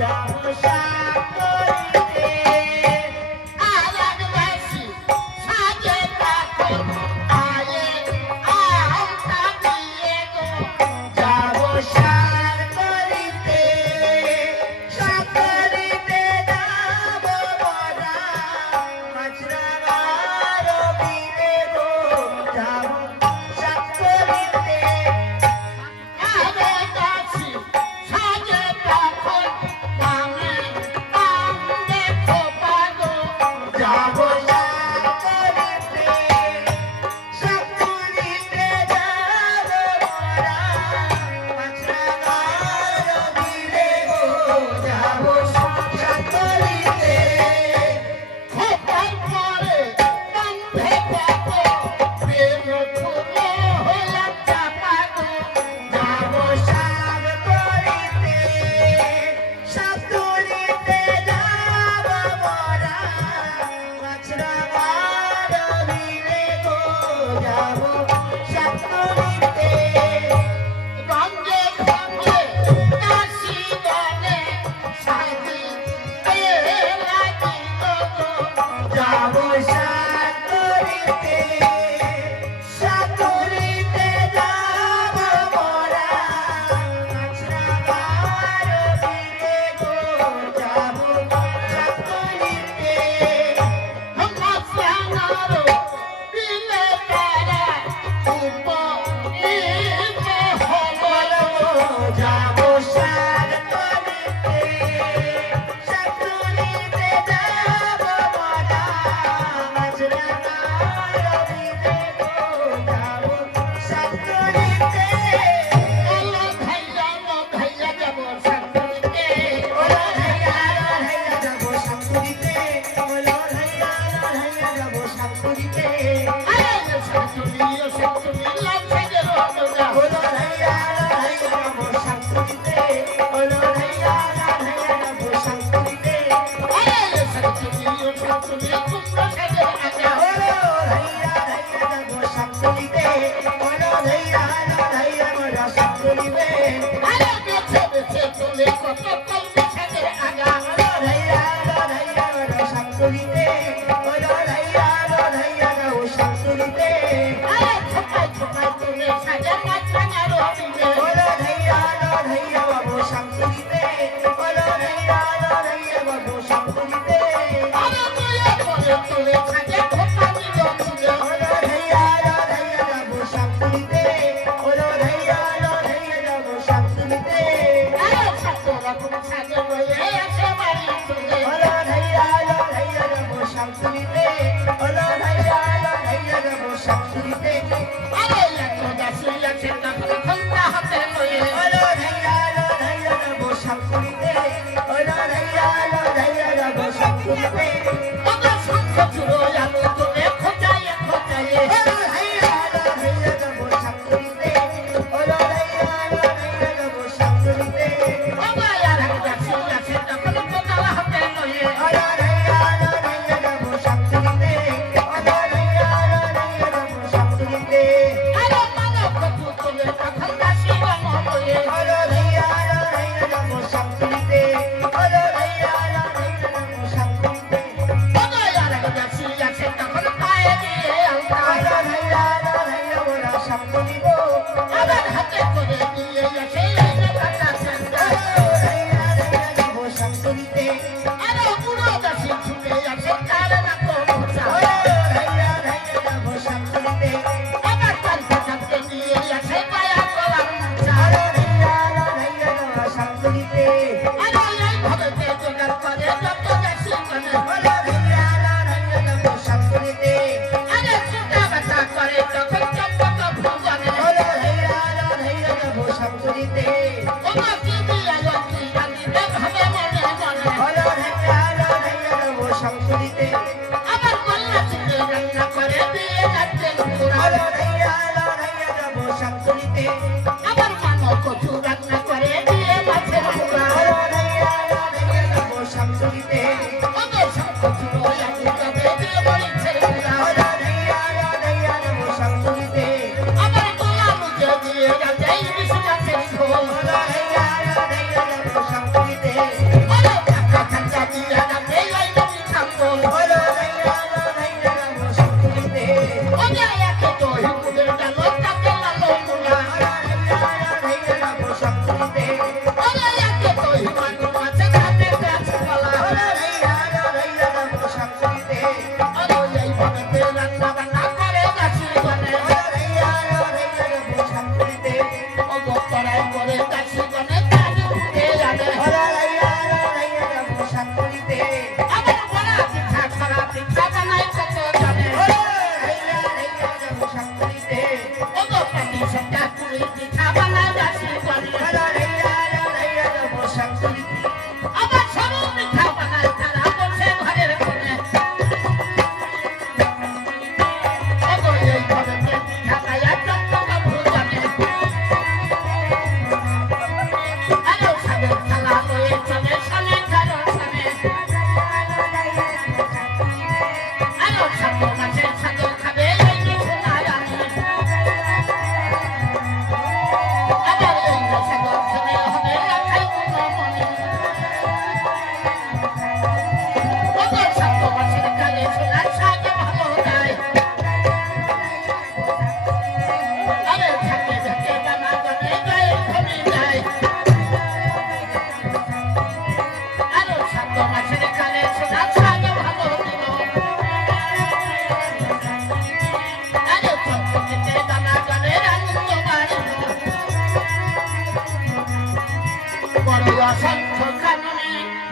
Hey,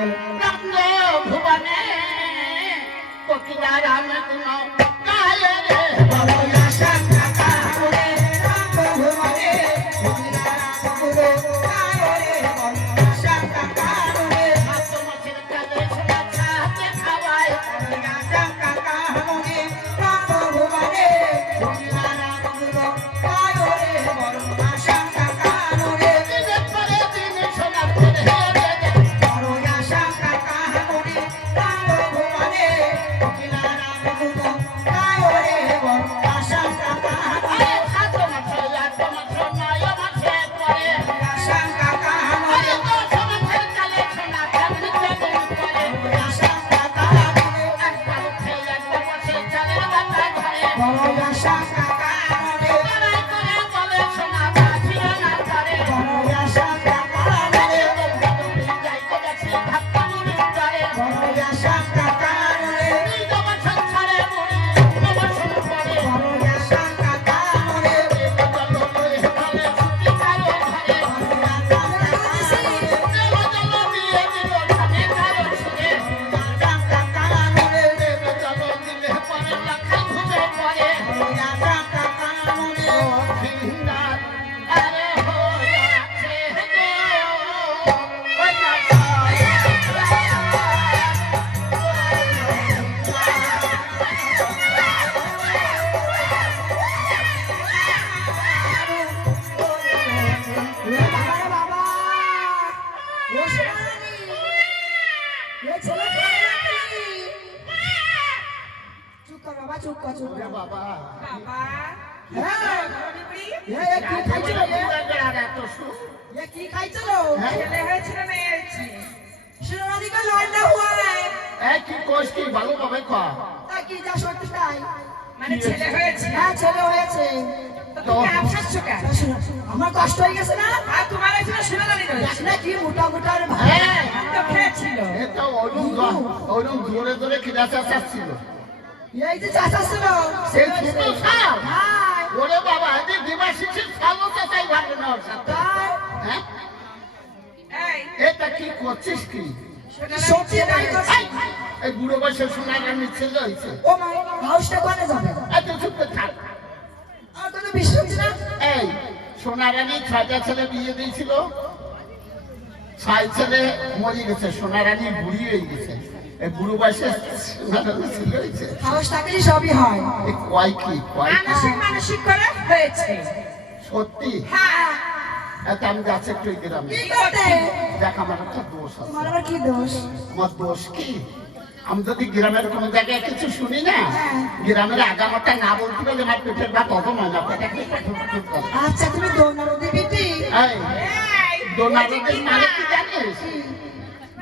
রত্ন ভুবনে কোকিলা রাম গুণ গায় রে বড় আশা কাকা রে রাম ভুবনে কোকিলা রাম গুণ গায় রে বড় আশা কাকা রে হাত মাছের কালে ছোলা ছাতে খাওয়ায় বড় আশা কাকা রে রাম ভুবনে কোকিলা রাম গুণ গায় রে বড় আশা কাকা রে দিনে পরে দিনে সোনা ফেলে বড় আশা কাকা রে রাম ভুবনে কোকিলা রাম গুণ গায় রে বড় আশা কাকা রে হাত মাছের নয় মাছে পরে আশা কাকা রে দশ মাছের কালে সোনা ফেলে করে আশা কাকা রে একবার উঠে একবার বসে চালের বাটা ধরে বড় আশা কাকা রে লড়াই করে বলে সোনা বাঁচিল না করে বড় আশা কাকা রে যাই করেছি ধাক্কা মুড়ি করে বড় আশা কাকা রে নিজ বছর ছাড়ে মুড়ি বছর পরে বড় আশা কাকা রে চলো বলে চলে ছুটি কারো ঘরে বড় আশা কাকা রে চলো চলো দিয়ে দিল খানে কারো ছুঁড়ে আশা কাকা রে চলো দিলে পরে লাখাই ঘুমে পড়ে বড় আশা কাকা রে ভিন্দার আরে হইয়াছে গো ওই বাবা ও সোনারানী এ ছেলে চুপ কর বাবা চুপ কর চুপ কর বাবা বাবা হ্যাঁ এ কি খাইছিল এ কি খাইছিল ছেলে হয়েছিল মেয়ে হয়েছে সোনারানী का लौंडा हुआ है কি কোষ কি ভালো ভাবে খা তা কি যা সত্যি তাই মানে ছেলে হয়েছে হ্যাঁ ছেলে হয়েছে তো তুমি আফসাচ্ছ কেন আমার কষ্ট হয়ে গেছে না আর তোমার হয়েছিল সোনালি দেখ না কি মোটা মোটা রে ভাই হ্যাঁ তো খেয়েছিল এটা ওরকম জোরে জোরে খিদা চাচ্ছিল এই যে চাচা ছিল সেই ছোট সাপ হাই ওরে বাবা এই দিবা শিশির সাপও চাচাই ভাবে না ওর সাথে তাই হ্যাঁ এই এটা কি করছিস কি সত্যি তাই তো এই, এই বুড়ো বয়সে শোনার আমি ছেলে হয়েছে ও মা হাউসটা কোনে যাবে এত চুপ করে থাক আর কোনো বিশ্বাস হচ্ছে না এই সোনারানী 6টা ছেলে বিয়ে দিয়েছিল 6 ছেলে মরে গেছে সোনারানী বুড়ি হয়ে গেছে এই বুড়ো বয়সে সোনারানী ছেলে হয়েছে হাউস থাকলে সবই হয় এই কয় কি মানসিক মানসিক করে হয়েছে সত্যি হ্যাঁ এত আমি যাচ্ছি একটু এই গ্রামে কি করতে দেখ আমার একটা দোষ আছে তোমার আবার কি দোষ আমার দোষ কি আমি যদি গ্রামের কোনো জায়গায় কিছু শুনি না হ্যাঁ। গ্রামের আগামাটা না বলতে পারলে আমার পেটের ভাত অত নয় না পেটে পেটে আচ্ছা তুমি দৌড়ানোতে বিটি এই এই দোনাদের মানে কি জানিস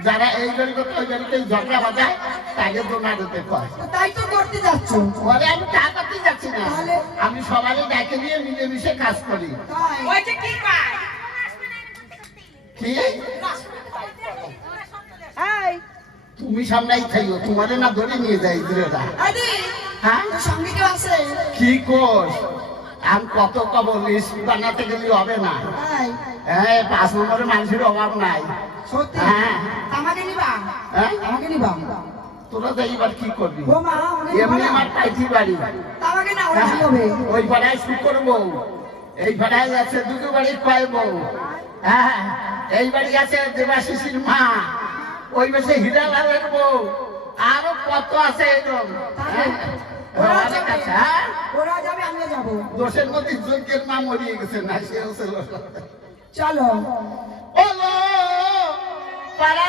যারা এই বাড়িতে ওই বাড়িতে ঝগড়া বাজায় তাকে দোনাদের কয় তাই তো করতে যাচ্ছ পরে আমি তা করতে যাচ্ছি না তাহলে? আমি সবাই ডেকে নিয়ে মিলেমিশে কাজ করি তাই ওই যে কি পায় কি এই তুমি সামনেই খাইও তোমারে না ধরে নিয়ে যাই দূরেরা আদি হ্যাঁ তোর সঙ্গে কেউ আছে কি কোষ আমি কত কব লিস্ট বানাতে গেলে হবে না তাই হ্যাঁ 5 নম্বরের মানুষের অভাব নাই সত্যি হ্যাঁ আমাকে নিবা হ্যাঁ আমাকে নিবা তোরা তো এইবার কি করবি ও মা আমাকে নিবা এমনি না? আমার পাইছি বাড়ি আমাকে না ওরা কি হবে ওই পাড়ায় শুরু করবো এই পাড়ায় আছে দুটো বাড়ি পাইবো হ্যাঁ এই বাড়ি আছে দেবাশিসির মা ওই পাশে হীরালালের বউ আরো কত আছে এরকম হ্যাঁ? ওরা অনেক যাবে আছে, হ্যাঁ? ওরা যাবে আমিও যাবো দোষের মধ্যে যজ্ঞের মা মরিয়ে গেছে না সে চলো ওলো পাড়া